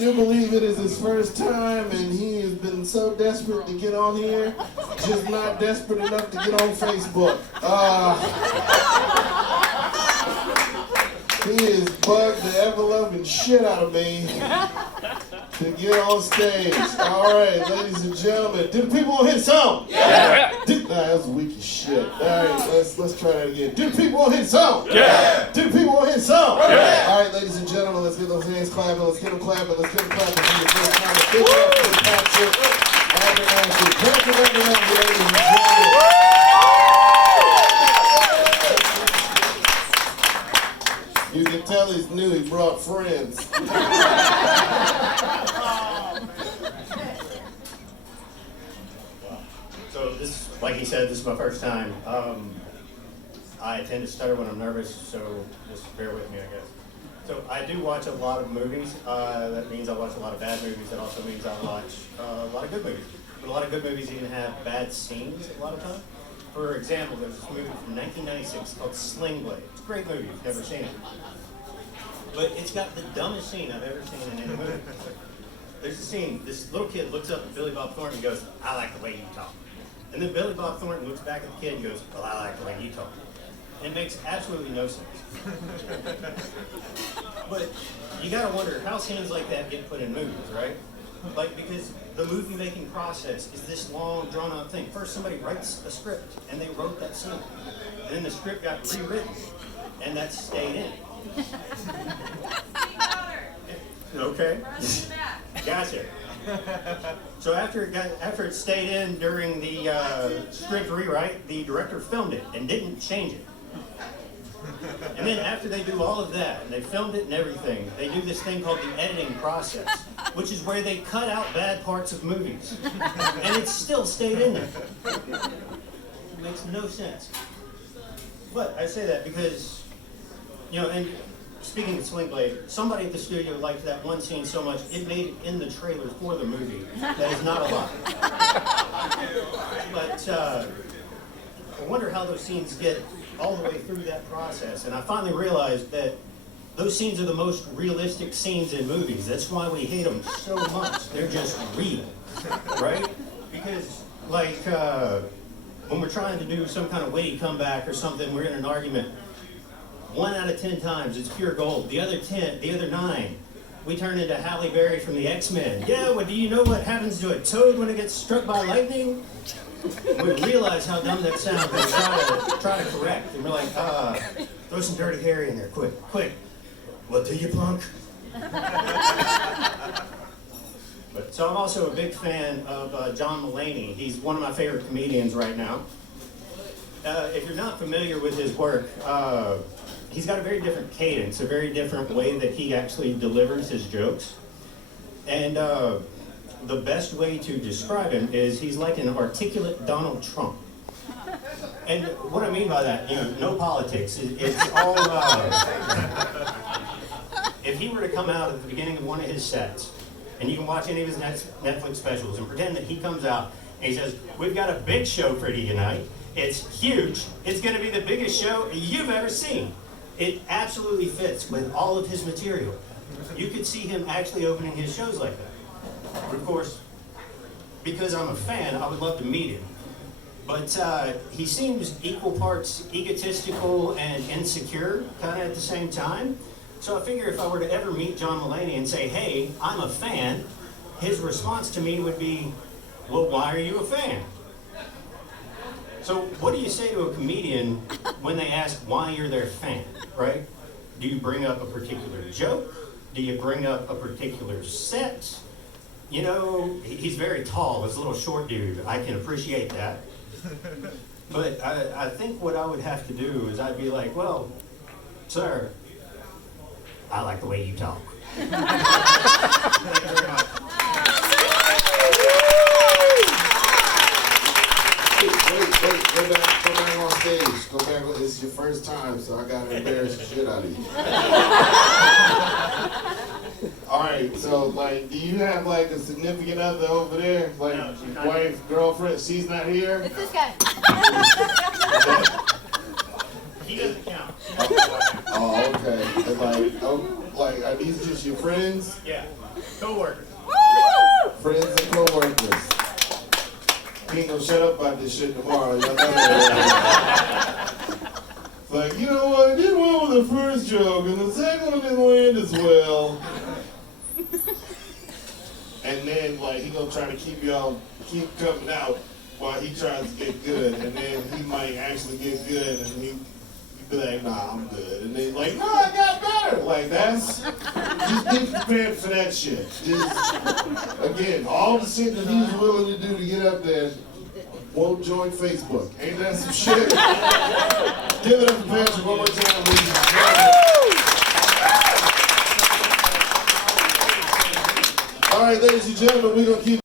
do believe it is his first time, and he has been so desperate to get on here, just not desperate enough to get on Facebook. He has bugged the ever-loving shit out of me to get on stage. All right, ladies and gentlemen, do the people want to hit some? Yeah. Nah, that was weak as shit. All right, let's try that again. Do the people want to hit some? Yeah. Do the people want to hit some? Yeah. All right, ladies and gentlemen, let's get those hands clapping. Let's get them clapping. Let's get them clapping. For the first time. Give it up for Patrick. Patrick, ladies and gentlemen. You can tell he's new. He brought friends. So this, like he said, this is my first time. I tend to stutter when I'm nervous, so just bear with me, I guess. So I do watch a lot of movies. That means I watch a lot of bad movies. That also means I watch a lot of good movies. But a lot of good movies even have bad scenes a lot of times. For example, there's this movie from 1996 called Sling Blade. It's a great movie if you've never seen it. But it's got the dumbest scene I've ever seen in any movie. There's a scene, this little kid looks up at Billy Bob Thornton and goes, "I like the way you talk." And then Billy Bob Thornton looks back at the kid and goes, "Well, I like the way you talk." And it makes absolutely no sense. But you gotta wonder how scenes like that get put in movies, right? Like, because the movie making process is this long, drawn out thing. First somebody writes a script, and they wrote that scene. And then the script got rewritten, and that stayed in. Okay. Gotcha. So after it stayed in during the script rewrite, the director filmed it and didn't change it. And then after they do all of that, and they filmed it and everything, they do this thing called the editing process, which is where they cut out bad parts of movies. And it still stayed in there. It makes no sense. But I say that because, you know, and speaking of Sling Blade, somebody at the studio liked that one scene so much, it made it in the trailer for the movie. That is not a lot. But I wonder how those scenes get all the way through that process. And I finally realized that those scenes are the most realistic scenes in movies. That's why we hate them so much. They're just real, right? Because, like, when we're trying to do some kind of witty comeback or something, we're in an argument. 1 out of 10 times, it's pure gold. The other 9, we turn into Halle Berry from the X-Men. Yeah, well, do you know what happens to a toad when it gets struck by lightning? We realize how dumb that sounds, and try to correct. And we're like, throw some Dirty Harry in there, quick. What do you, punk? But, so I'm also a big fan of John Mulaney. He's one of my favorite comedians right now. If you're not familiar with his work, he's got a very different cadence, a very different way that he actually delivers his jokes. And the best way to describe him is he's like an articulate Donald Trump. And what I mean by that, you know, no politics. It's all, if he were to come out at the beginning of one of his sets, and you can watch any of his Netflix specials and pretend that he comes out and he says, "We've got a big show for you tonight. It's huge. It's going to be the biggest show you've ever seen." It absolutely fits with all of his material. You could see him actually opening his shows like that. Of course, because I'm a fan, I would love to meet him. But he seems equal parts egotistical and insecure, kind of at the same time. So I figure if I were to ever meet John Mulaney and say, "Hey, I'm a fan," his response to me would be, "Well, why are you a fan?" So what do you say to a comedian when they ask why you're their fan, right? Do you bring up a particular joke? Do you bring up a particular set? You know, he's very tall, he's a little short dude. I can appreciate that. But I think what I would have to do is I'd be like, "Well, sir, I like the way you talk." Thank you very much. Wait, go back on stage. Go back, this is your first time, so I gotta embarrass the shit out of you. Alright, so, like, do you have, like, a significant other over there? Like, No, wife, girlfriend, she's not here? It's this guy. He doesn't count. Oh, okay. It's like, Like, are these just your friends? Yeah. Co-workers. Friends and co-workers. He ain't gonna shut up about this shit tomorrow. Y'all know that. It's like, you know what? I did well with the first joke, and the second one didn't land as well. And then, like, he gonna try to keep coming out while he tries to get good, and then he might actually get good, and he be like, nah, I'm good. And then like, no, I got better. Like, just be prepared for that shit. Just, again, all the shit that he's willing to do to get up there, won't join Facebook. Ain't that some shit? Give it up for Patrick one more time, ladies and gentlemen. All right, ladies and gentlemen, we're gonna keep